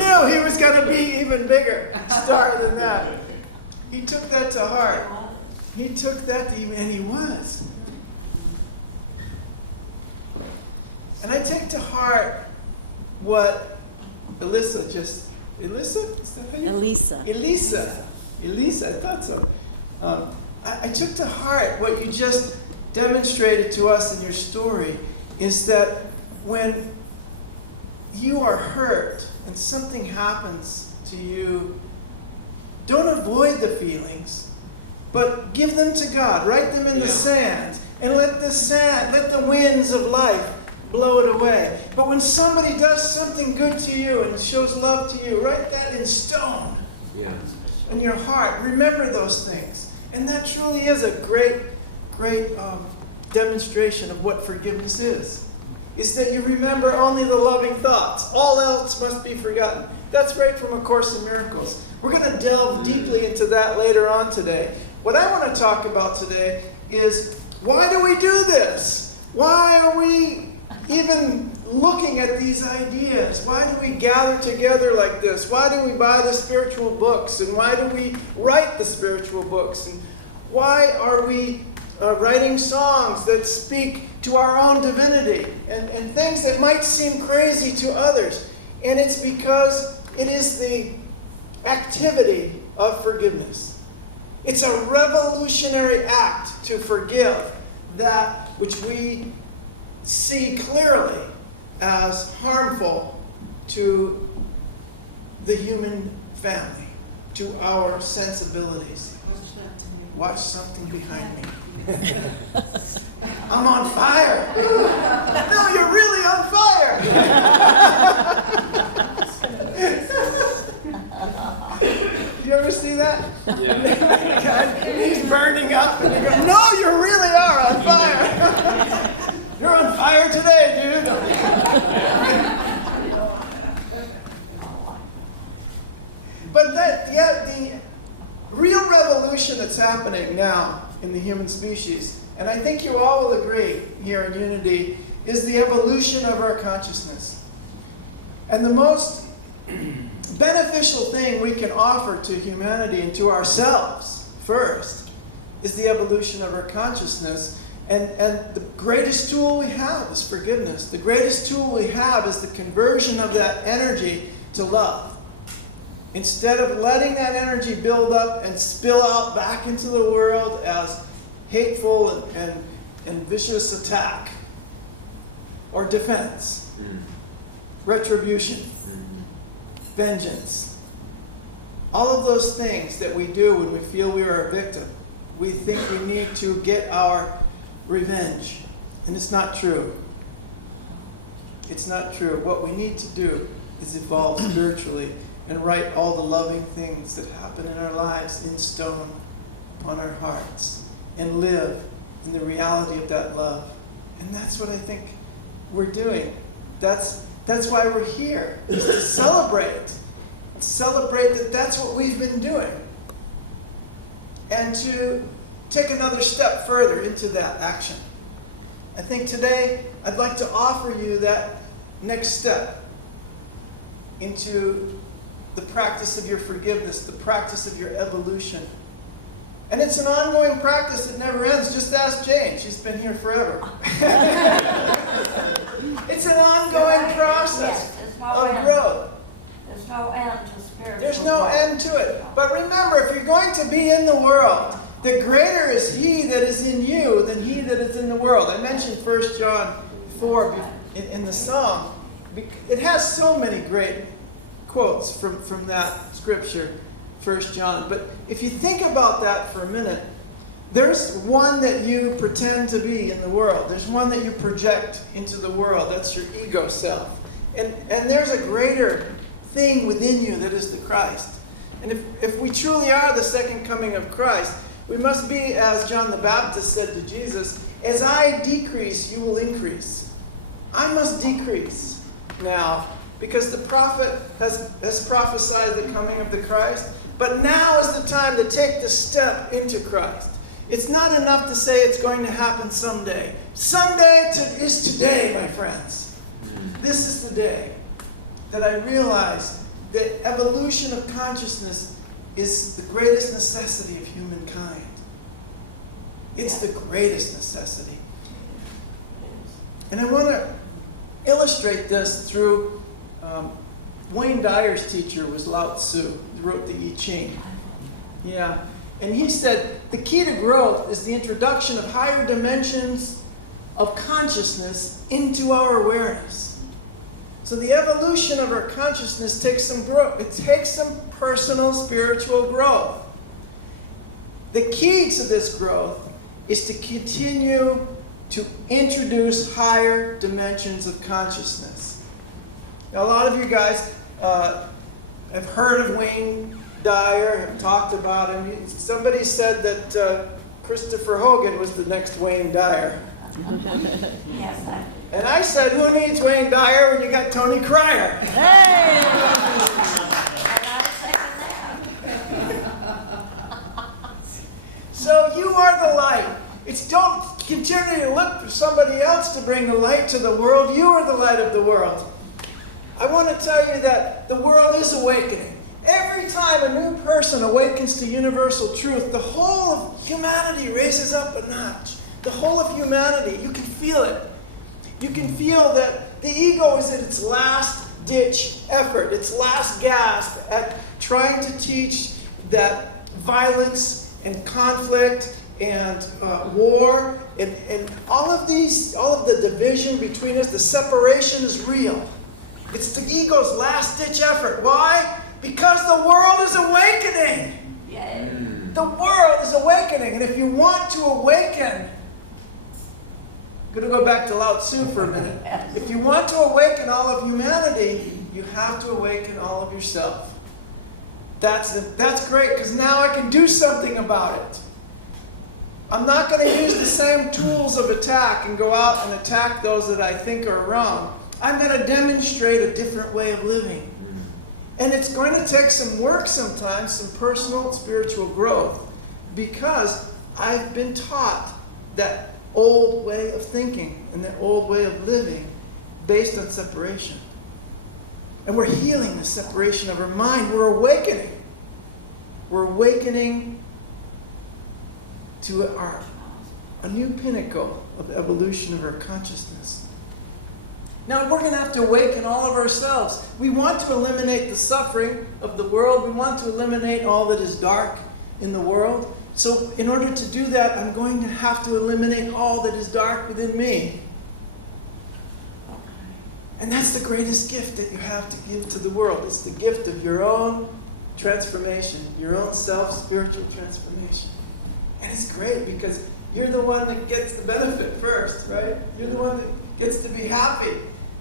knew he was going to be even bigger star than that? He took that to heart. He took that to him, and he was. And I take to heart what Elisa, is that how you? Elisa, I thought so. I took to heart what you just demonstrated to us in your story, is that when you are hurt and something happens to you, don't avoid the feelings, but give them to God. Write them in the sand, and let the winds of life blow it away. But when somebody does something good to you and shows love to you, write that in stone in your heart. Remember those things. And that truly is a great demonstration of what forgiveness is that you remember only the loving thoughts. All else must be forgotten. That's right from A Course in Miracles. We're going to delve deeply into that later on today. What I want to talk about today is, why do we do this? Why are we even looking at these ideas? Why do we gather together like this? Why do we buy the spiritual books? And why do we write the spiritual books? And why are we writing songs that speak to our own divinity and things that might seem crazy to others? And it's because it is the activity of forgiveness. It's a revolutionary act to forgive that which we see clearly as harmful to the human family, to our sensibilities. Watch something behind me. I'm on fire. No, you're really on fire. You ever see that? Yeah. He's burning up, and you go, no, you really are on fire. You're on fire today, dude. But the real revolution that's happening now in the human species, and I think you all will agree here in Unity, is the evolution of our consciousness. And the most beneficial thing we can offer to humanity and to ourselves first is the evolution of our consciousness. And the greatest tool we have is forgiveness. The greatest tool we have is the conversion of that energy to love. Instead of letting that energy build up and spill out back into the world as hateful and vicious attack or defense, retribution, vengeance, all of those things that we do when we feel we are a victim, we think we need to get our revenge. And it's not true. It's not true. What we need to do is evolve spiritually and write all the loving things that happen in our lives in stone on our hearts and live in the reality of that love. And that's what I think we're doing. That's why we're here, is to celebrate. Celebrate that that's what we've been doing. And to take another step further into that action. I think today I'd like to offer you that next step into the practice of your forgiveness, the practice of your evolution. And it's an ongoing practice that never ends. Just ask Jane. She's been here forever. It's an ongoing process of growth. There's no end to spiritual There's no end to it. But remember, if you're going to be in the world, the greater is He that is in you than he that is in the world. I mentioned 1 John 4 in the song. It has so many great quotes from that scripture, 1 John. But if you think about that for a minute, there's one that you pretend to be in the world. There's one that you project into the world. That's your ego self. And there's a greater thing within you that is the Christ. And if we truly are the second coming of Christ, we must be, as John the Baptist said to Jesus, as I decrease, you will increase. I must decrease now, because the prophet has prophesied the coming of the Christ. But now is the time to take the step into Christ. It's not enough to say it's going to happen someday. Someday is today, my friends. This is the day that I realized the evolution of consciousness is the greatest necessity of humankind. It's the greatest necessity. And I want to illustrate this through Wayne Dyer's teacher was Lao Tzu, who wrote the I Ching. Yeah. And he said, the key to growth is the introduction of higher dimensions of consciousness into our awareness. So the evolution of our consciousness takes some growth. It takes some personal spiritual growth. The key to this growth is to continue to introduce higher dimensions of consciousness. Now, a lot of you guys have heard of Wayne Dyer, have talked about him. Somebody said that Christopher Hogan was the next Wayne Dyer. Yes, I do. And I said, who needs Wayne Dyer when you got Tony Cryer? Hey! And I second that. So you are the light. Don't continue to look for somebody else to bring the light to the world. You are the light of the world. I want to tell you that the world is awakening. Every time a new person awakens to universal truth, the whole of humanity raises up a notch. The whole of humanity, you can feel it. You can feel that the ego is at its last ditch effort, its last gasp at trying to teach that violence and conflict and war and all of the division between us, the separation is real. It's the ego's last ditch effort. Why? Because the world is awakening. Yay. The world is awakening. And if you want to awaken, I'm going to go back to Lao Tzu for a minute. If you want to awaken all of humanity, you have to awaken all of yourself. That's great, because now I can do something about it. I'm not going to use the same tools of attack and go out and attack those that I think are wrong. I'm going to demonstrate a different way of living. And it's going to take some work sometimes, some personal spiritual growth, because I've been taught that old way of thinking and that old way of living based on separation. And we're healing the separation of our mind. We're awakening. We're awakening to a new pinnacle of the evolution of our consciousness. Now we're going to have to awaken all of ourselves. We want to eliminate the suffering of the world. We want to eliminate all that is dark in the world. So in order to do that, I'm going to have to eliminate all that is dark within me. And that's the greatest gift that you have to give to the world. It's the gift of your own transformation, your own self-spiritual transformation. And it's great because you're the one that gets the benefit first, right? You're the one that gets to be happy.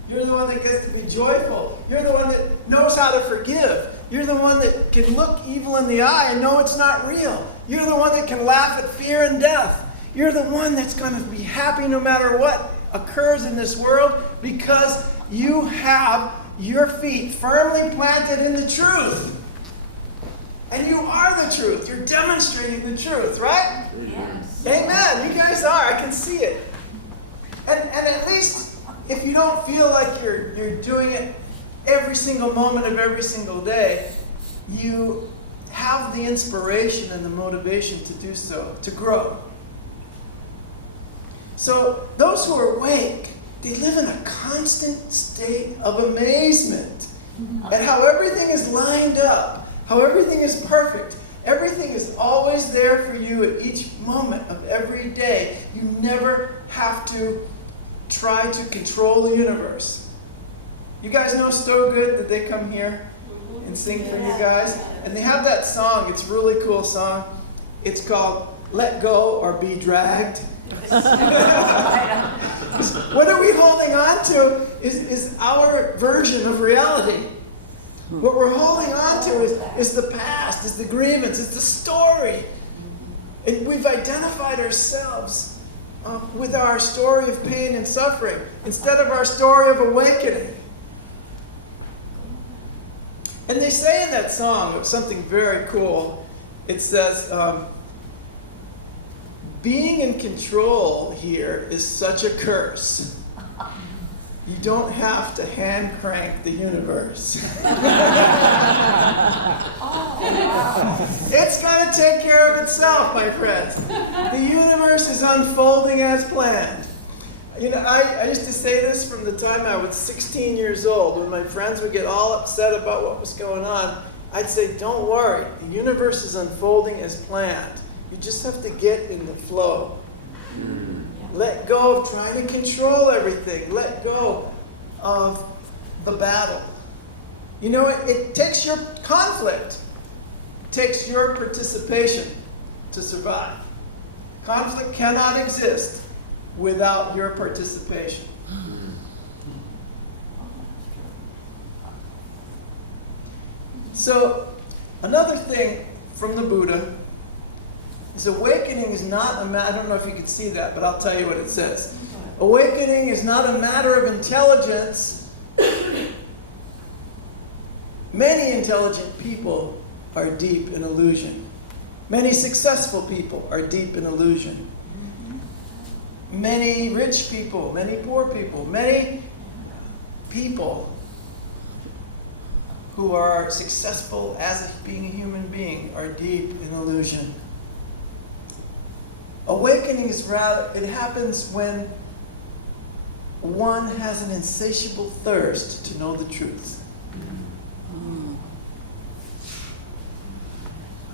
You're the one that gets to be joyful. You're the one that knows how to forgive. You're the one that can look evil in the eye and know it's not real. You're the one that can laugh at fear and death. You're the one that's going to be happy no matter what occurs in this world because you have your feet firmly planted in the truth. And you are the truth. You're demonstrating the truth, right? Yes. Amen. You guys are. I can see it. And at least if you don't feel like you're doing it every single moment of every single day, you have the inspiration and the motivation to do so, to grow. So those who are awake, they live in a constant state of amazement at how everything is lined up, how everything is perfect. Everything is always there for you at each moment of every day. You never have to try to control the universe. You guys know So Good that they come here and sing for you guys? And they have that song. It's a really cool song. It's called Let Go or Be Dragged. What are we holding on to is our version of reality. What we're holding on to is the past, is the grievance, is the story. And we've identified ourselves with our story of pain and suffering instead of our story of awakening. And they say in that song something very cool. It says, being in control here is such a curse. You don't have to hand crank the universe. Oh, wow. It's going to take care of itself, my friends. The universe is unfolding as planned. You know, I used to say this from the time I was 16 years old. When my friends would get all upset about what was going on, I'd say, don't worry. The universe is unfolding as planned. You just have to get in the flow. Let go of trying to control everything. Let go of the battle. You know, it takes your conflict, takes your participation to survive. Conflict cannot exist without your participation. So, another thing from the Buddha is awakening is not a matter, I don't know if you can see that, but I'll tell you what it says. Awakening is not a matter of intelligence. Many intelligent people are deep in illusion. Many successful people are deep in illusion. Many rich people, many poor people, many people who are successful as being a human being are deep in illusion. Awakening is rather, it happens when one has an insatiable thirst to know the truth. I'm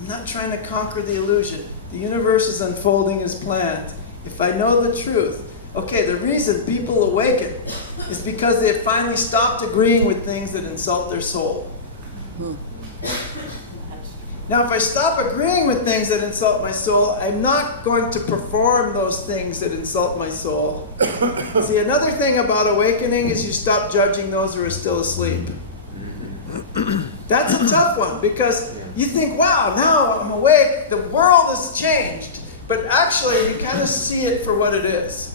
not trying to conquer the illusion. The universe is unfolding as planned. If I know the truth, okay, the reason people awaken is because they have finally stopped agreeing with things that insult their soul. Now, if I stop agreeing with things that insult my soul, I'm not going to perform those things that insult my soul. See, another thing about awakening is you stop judging those who are still asleep. That's a tough one because you think, wow, now I'm awake, the world has changed. But actually, you kind of see it for what it is.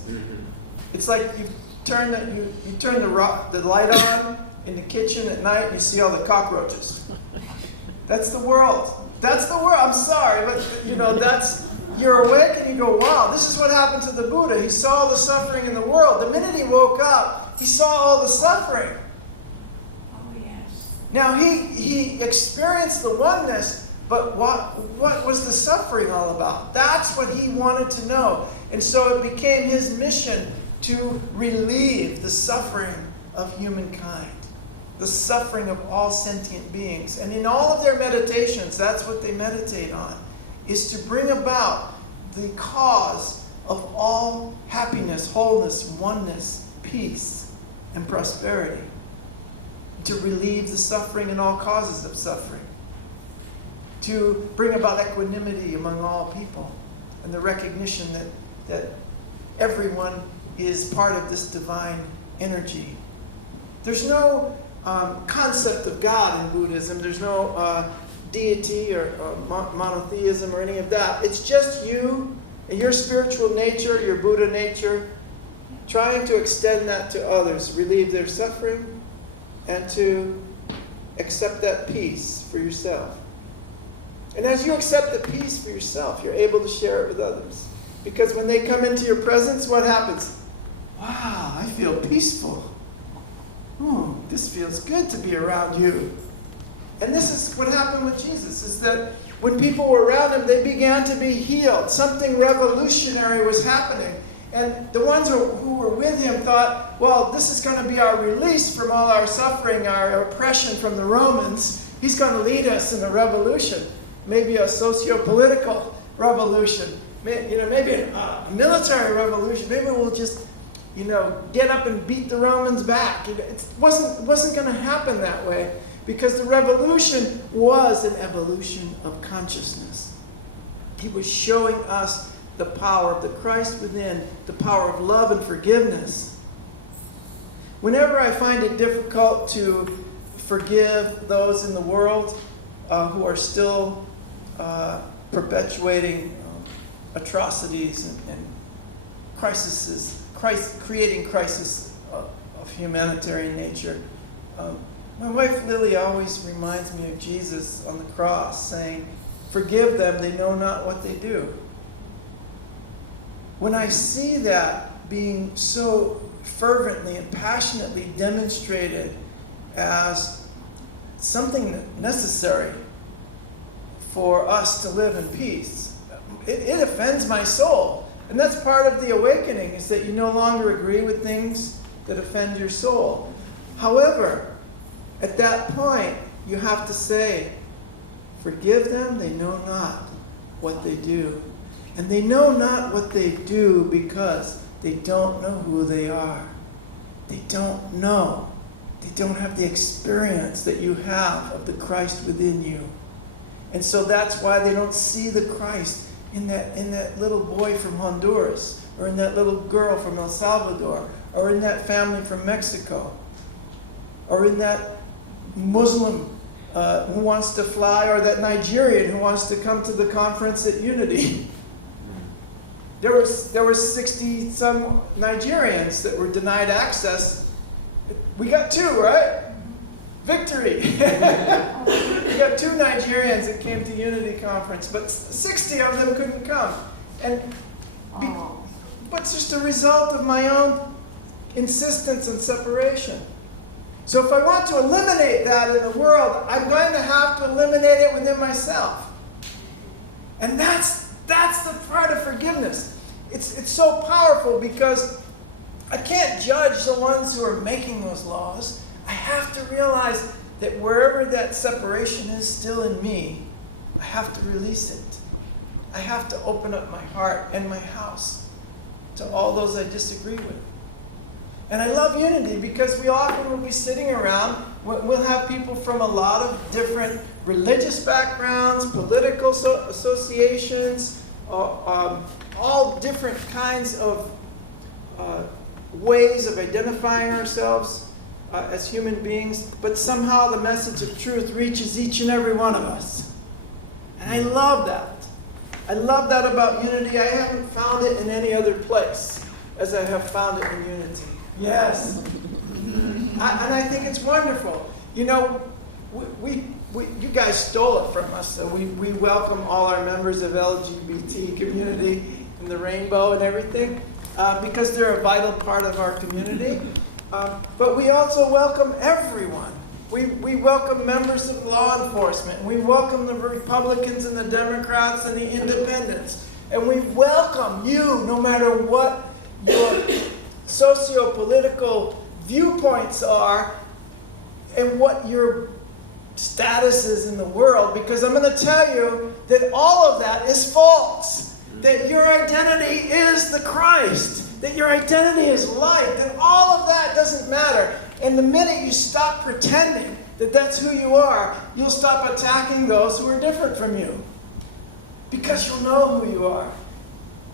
It's like you turn the light on in the kitchen at night and you see all the cockroaches. That's the world. That's the world. I'm sorry, but you know, you're awake and you go, wow, this is what happened to the Buddha. He saw all the suffering in the world. The minute he woke up, he saw all the suffering. Oh, yes. Now, he experienced the oneness, but what was the suffering all about? That's what he wanted to know. And so it became his mission to relieve the suffering of humankind, the suffering of all sentient beings. And in all of their meditations, that's what they meditate on, is to bring about the cause of all happiness, wholeness, oneness, peace, and prosperity. To relieve the suffering and all causes of suffering. To bring about equanimity among all people and the recognition that everyone is part of this divine energy. There's no concept of God in Buddhism. There's no deity or monotheism or any of that. It's just you and your spiritual nature, your Buddha nature, trying to extend that to others, relieve their suffering, and to accept that peace for yourself. And as you accept the peace for yourself, you're able to share it with others. Because when they come into your presence, what happens? Wow, I feel peaceful. Oh, this feels good to be around you. And this is what happened with Jesus, is that when people were around him, they began to be healed. Something revolutionary was happening. And the ones who were with him thought, well, this is going to be our release from all our suffering, our oppression from the Romans. He's going to lead us in a revolution. Maybe a socio-political revolution, maybe a military revolution. Maybe we'll just, get up and beat the Romans back. It wasn't going to happen that way because the revolution was an evolution of consciousness. He was showing us the power of the Christ within, the power of love and forgiveness. Whenever I find it difficult to forgive those in the world who are still perpetuating atrocities and crises, creating crisis of humanitarian nature. My wife Lily always reminds me of Jesus on the cross saying, "Forgive them, they know not what they do." When I see that being so fervently and passionately demonstrated as something necessary for us to live in peace. It offends my soul. And that's part of the awakening, is that you no longer agree with things that offend your soul. However, at that point, you have to say, forgive them, they know not what they do. And they know not what they do because they don't know who they are. They don't know. They don't have the experience that you have of the Christ within you. And so that's why they don't see the Christ in that little boy from Honduras, or in that little girl from El Salvador, or in that family from Mexico, or in that Muslim who wants to fly, or that Nigerian who wants to come to the conference at Unity. There were 60-some Nigerians that were denied access. We got 2, right? Victory! We got 2 Nigerians that came to Unity Conference, but 60 of them couldn't come. But it's just a result of my own insistence on separation. So if I want to eliminate that in the world, I'm going to have to eliminate it within myself. And that's the part of forgiveness. It's so powerful because I can't judge the ones who are making those laws. I have to realize that wherever that separation is still in me, I have to release it. I have to open up my heart and my house to all those I disagree with. And I love Unity because we often will be sitting around, we'll have people from a lot of different religious backgrounds, political associations, all different kinds of ways of identifying ourselves as human beings, but somehow the message of truth reaches each and every one of us. And I love that. I love that about Unity. I haven't found it in any other place as I have found it in Unity. Yes. And I think it's wonderful. You know, you guys stole it from us, so we welcome all our members of LGBT community and the rainbow and everything, because they're a vital part of our community. But we also welcome everyone. We welcome members of law enforcement. We welcome the Republicans and the Democrats and the independents. And we welcome you no matter what your socio-political viewpoints are and what your status is in the world. Because I'm going to tell you that all of that is false. That your identity is the Christ. That your identity is light. That all of that doesn't matter. And the minute you stop pretending that that's who you are, you'll stop attacking those who are different from you. Because you'll know who you are.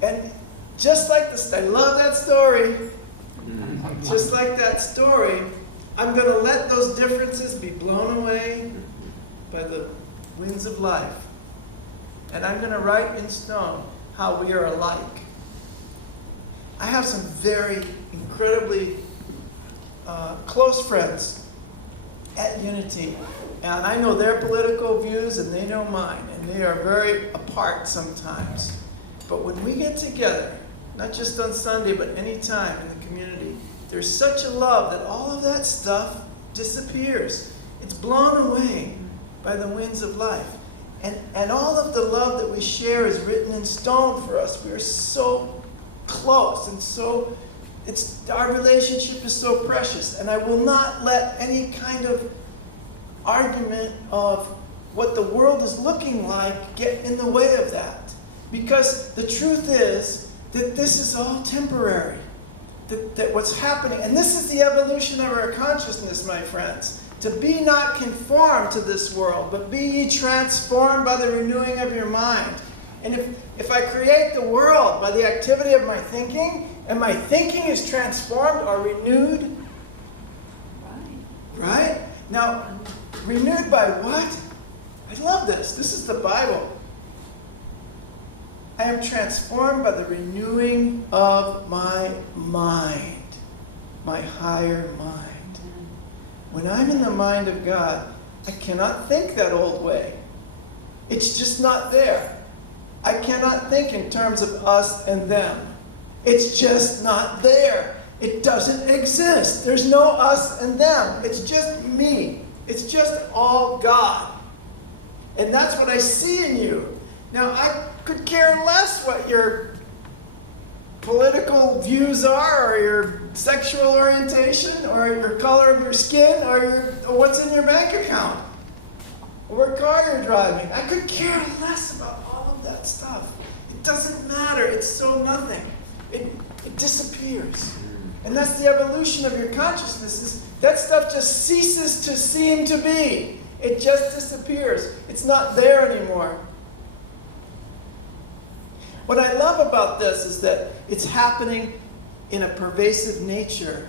And just like this, I love that story. Just like that story, I'm going to let those differences be blown away by the winds of life. And I'm going to write in stone how we are alike. I have some very incredibly close friends at Unity, and I know their political views and they know mine, and they are very apart sometimes. But when we get together, not just on Sunday, but any time in the community, there's such a love that all of that stuff disappears. It's blown away by the winds of life. And all of the love that we share is written in stone for us. We are so close, and so our relationship is so precious. And I will not let any kind of argument of what the world is looking like get in the way of that. Because the truth is that this is all temporary. That what's happening, and this is the evolution of our consciousness, my friends. To be not conformed to this world, but be ye transformed by the renewing of your mind. And if I create the world by the activity of my thinking, and my thinking is transformed or renewed, right? Now, renewed by what? I love this. This is the Bible. I am transformed by the renewing of my mind, my higher mind. When I'm in the mind of God, I cannot think that old way. It's just not there. I cannot think in terms of us and them. It's just not there. It doesn't exist. There's no us and them. It's just me. It's just all God. And that's what I see in you. Now, I could care less what your political views are, or your sexual orientation, or your color of your skin, or what's in your bank account, or what car you're driving. I could care less about all of that stuff. It doesn't matter. It's so nothing. It disappears. And that's the evolution of your consciousness. That stuff just ceases to seem to be. It just disappears. It's not there anymore. What I love about this is that it's happening in a pervasive nature,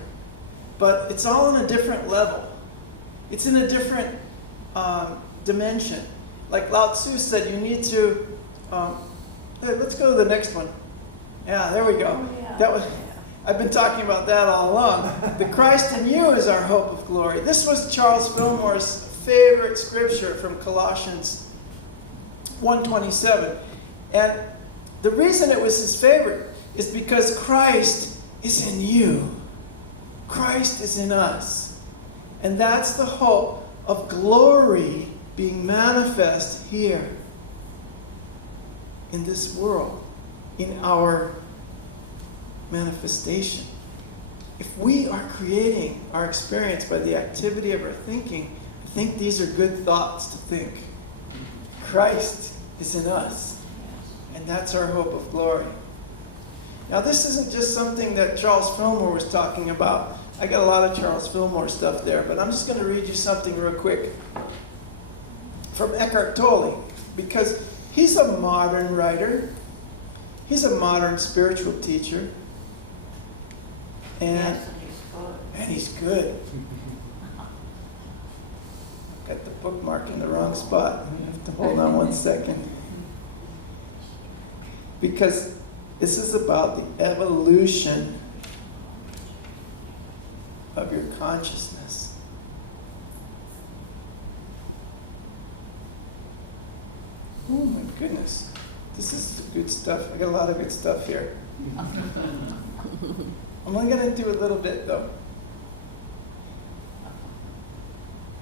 but it's all on a different level. It's in a different dimension. Like Lao Tzu said, you need to, hey, let's go to the next one. Yeah, there we go. Oh, yeah. That was, I've been talking about that all along. The Christ in you is our hope of glory. This was Charles Fillmore's favorite scripture from Colossians 1:27. And the reason it was his favorite is because Christ is in you. Christ is in us. And that's the hope of glory being manifest here in this world, in our manifestation. If we are creating our experience by the activity of our thinking, I think these are good thoughts to think. Christ is in us. And that's our hope of glory. Now, this isn't just something that Charles Fillmore was talking about. I got a lot of Charles Fillmore stuff there, but I'm just going to read you something real quick from Eckhart Tolle, because he's a modern writer. He's a modern spiritual teacher. Yes, And he's good. Got the bookmark in the wrong spot. You have to hold on one second. Because this is about the evolution of your consciousness. Oh my goodness. This is good stuff. I got a lot of good stuff here. I'm only going to do a little bit though.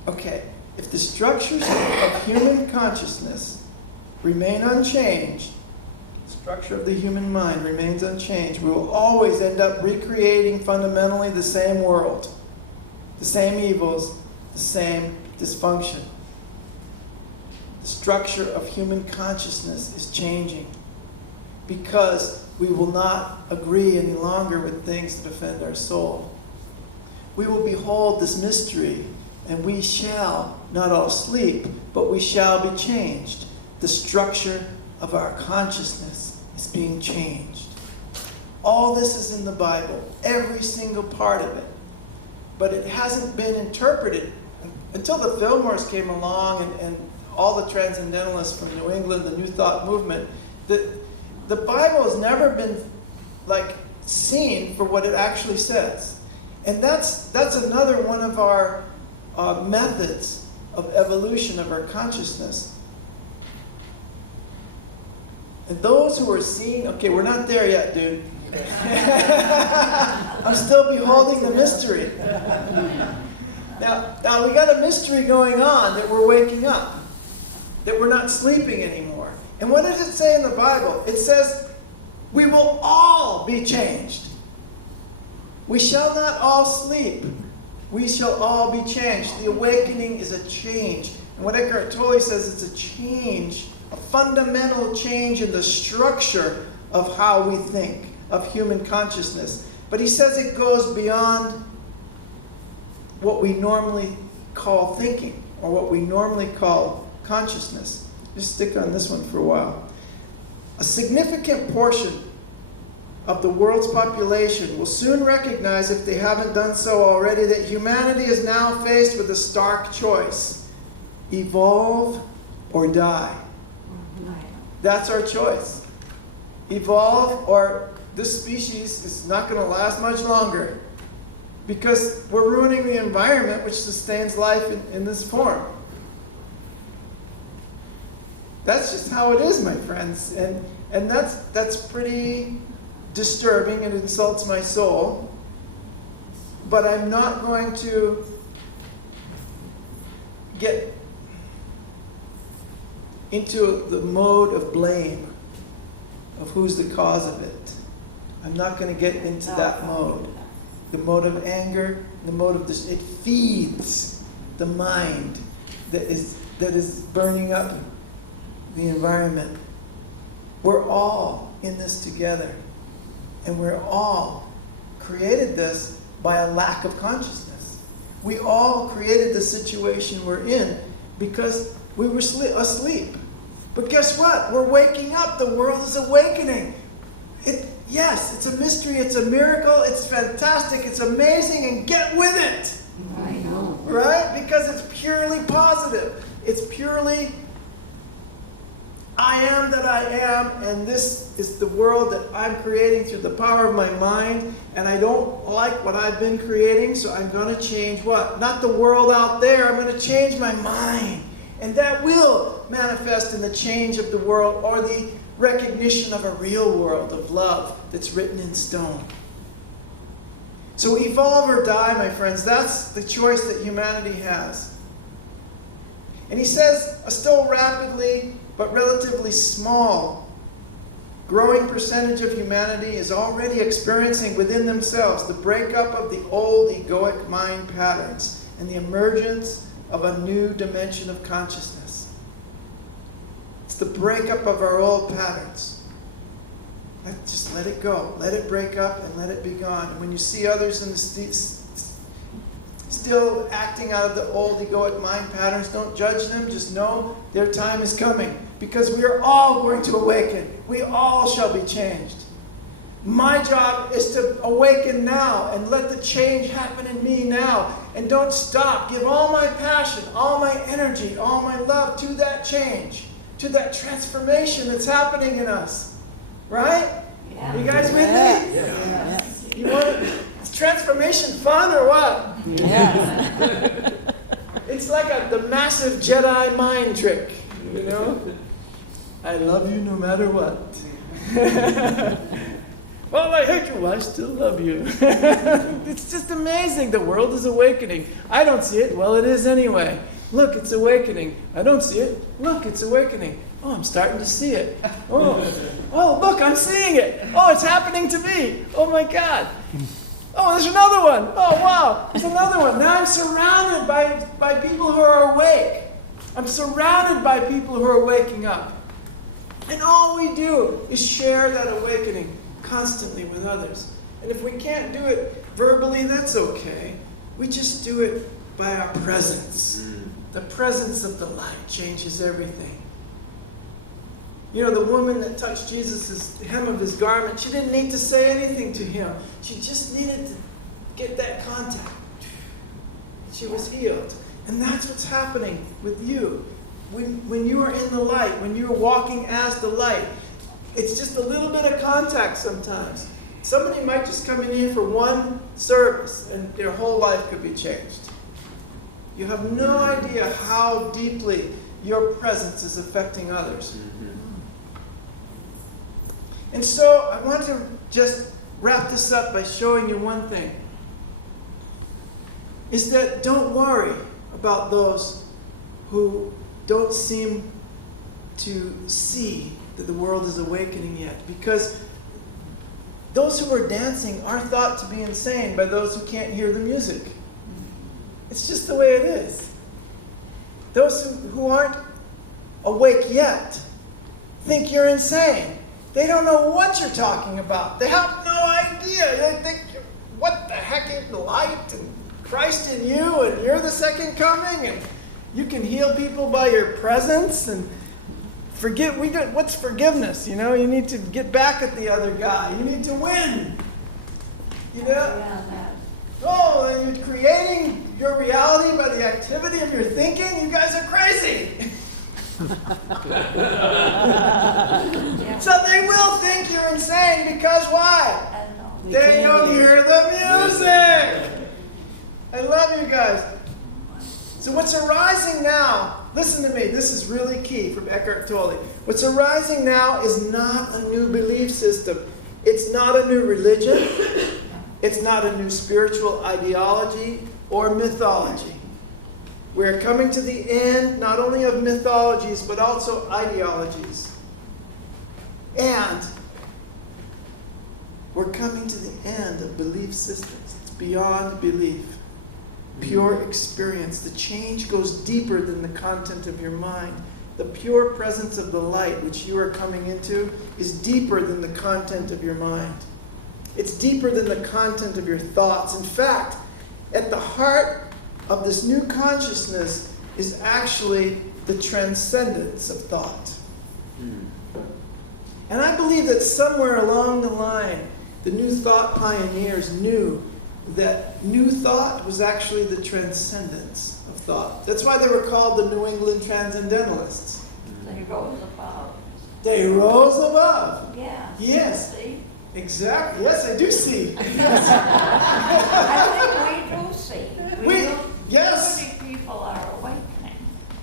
Okay. If the structures of human consciousness remain unchanged, the structure of the human mind remains unchanged, we will always end up recreating fundamentally the same world, the same evils, the same dysfunction. The structure of human consciousness is changing because we will not agree any longer with things that offend our soul. We will behold this mystery, and we shall not all sleep, but we shall be changed. The structure of our consciousness is being changed. All this is in the Bible, every single part of it. But it hasn't been interpreted until the Fillmores came along and all the transcendentalists from New England, the New Thought movement. The Bible has never been seen for what it actually says. And that's another one of our methods of evolution of our consciousness. And those who are seeing, okay, we're not there yet, dude. I'm still beholding the mystery. Now we got a mystery going on that we're waking up, that we're not sleeping anymore. And what does it say in the Bible? It says, we will all be changed. We shall not all sleep. We shall all be changed. The awakening is a change. And what Eckhart Tolle says, it's a change, a fundamental change in the structure of how we think, of human consciousness. But he says it goes beyond what we normally call thinking, or what we normally call consciousness. Just stick on this one for a while. A significant portion of the world's population will soon recognize, if they haven't done so already, that humanity is now faced with a stark choice: evolve or die. That's our choice. Evolve, or this species is not going to last much longer, because we're ruining the environment which sustains life in this form. That's just how it is, my friends. And that's pretty disturbing, and it insults my soul. but I'm not going to get into the mode of blame of who's the cause of it. I'm not going to get into that mode. The mode of anger, the mode of this, it feeds the mind that is burning up the environment. We're all in this together. And we're all created this by a lack of consciousness. We all created the situation we're in because we were asleep. But guess what? We're waking up. The world is awakening. Yes, it's a mystery. It's a miracle. It's fantastic. It's amazing. And get with it. I know. Right? Because it's purely positive. It's purely, I am that I am, and this is the world that I'm creating through the power of my mind, and I don't like what I've been creating, so I'm going to change what? Not the world out there. I'm going to change my mind. And that will manifest in the change of the world or the recognition of a real world of love that's written in stone. So evolve or die, my friends. That's the choice that humanity has. And he says a still rapidly but relatively small growing percentage of humanity is already experiencing within themselves the breakup of the old egoic mind patterns and the emergence of a new dimension of consciousness. It's the breakup of our old patterns. Just let it go. Let it break up and let it be gone. And when you see others in the still acting out of the old egoic mind patterns, don't judge them. Just know their time is coming. Because we are all going to awaken. We all shall be changed. My job is to awaken now and let the change happen in me now. And don't stop. Give all my passion, all my energy, all my love to that change, to that transformation that's happening in us. Right? Yeah. You guys with me? Yeah. You want it? Is transformation fun or what? Yeah. It's like the massive Jedi mind trick, you know? I love you no matter what. Well, I hate you. I still love you. It's just amazing. The world is awakening. I don't see it. Well, it is anyway. Look, it's awakening. I don't see it. Look, it's awakening. Oh, I'm starting to see it. Oh, look, I'm seeing it. Oh, it's happening to me. Oh, my God. Oh, there's another one. Oh, wow. There's another one. Now I'm surrounded by people who are awake. I'm surrounded by people who are waking up. And all we do is share that awakening constantly with others. And if we can't do it verbally, that's okay. We just do it by our presence. The presence of the light changes everything. You know, the woman that touched Jesus' hem of his garment, she didn't need to say anything to him. She just needed to get that contact. She was healed. And that's what's happening with you. When you are in the light, when you're walking as the light, it's just a little bit of contact sometimes. Somebody might just come in here for one service and their whole life could be changed. You have no idea how deeply your presence is affecting others. And so I want to just wrap this up by showing you one thing. Is that don't worry about those who don't seem to see that the world is awakening yet. Because those who are dancing are thought to be insane by those who can't hear the music. It's just the way it is. Those who aren't awake yet think you're insane. They don't know what you're talking about. They have no idea. They think, what the heck is light and Christ in you and you're the second coming and you can heal people by your presence and what's forgiveness? You know, you need to get back at the other guy. You need to win. You know? Yeah, that. Oh, and you're creating your reality by the activity of your thinking? You guys are crazy. Yeah. So they will think you're insane because why? I don't know. They don't hear the music. I love you guys. So what's arising now, listen to me, this is really key from Eckhart Tolle. What's arising now is not a new belief system. It's not a new religion. It's not a new spiritual ideology or mythology. We're coming to the end not only of mythologies, but also ideologies. And we're coming to the end of belief systems. It's beyond belief. Pure experience. The change goes deeper than the content of your mind. The pure presence of the light which you are coming into is deeper than the content of your mind. It's deeper than the content of your thoughts. In fact, at the heart of this new consciousness is actually the transcendence of thought. And I believe that somewhere along the line, the New Thought pioneers knew that new thought was actually the transcendence of thought. That's why they were called the New England Transcendentalists. They rose above. They rose above. Yeah. Yes. See? Exactly. Yes, I do see. Yes. I think we do see. We- do. yes. Unity people are awakening.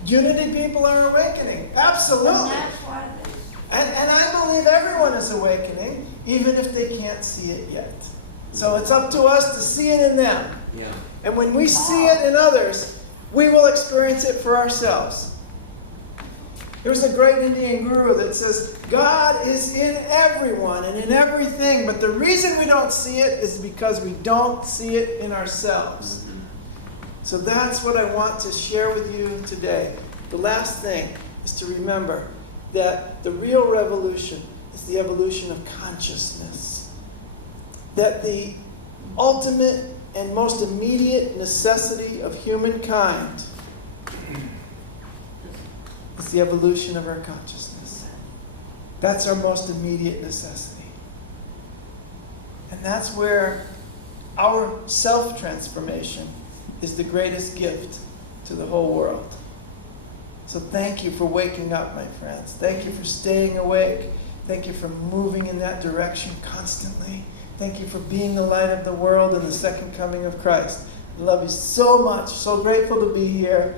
Unity people are awakening. And Absolutely. that's why they And I believe everyone is awakening, even if they can't see it yet. So it's up to us to see it in them. Yeah. And when we see it in others, we will experience it for ourselves. There's a great Indian guru that says, God is in everyone and in everything, but the reason we don't see it is because we don't see it in ourselves. So that's what I want to share with you today. The last thing is to remember that the real revolution is the evolution of consciousness. That the ultimate and most immediate necessity of humankind is the evolution of our consciousness. That's our most immediate necessity. And that's where our self-transformation is the greatest gift to the whole world. So thank you for waking up, my friends. Thank you for staying awake. Thank you for moving in that direction constantly. Thank you for being the light of the world and the second coming of Christ. I love you so much. So grateful to be here.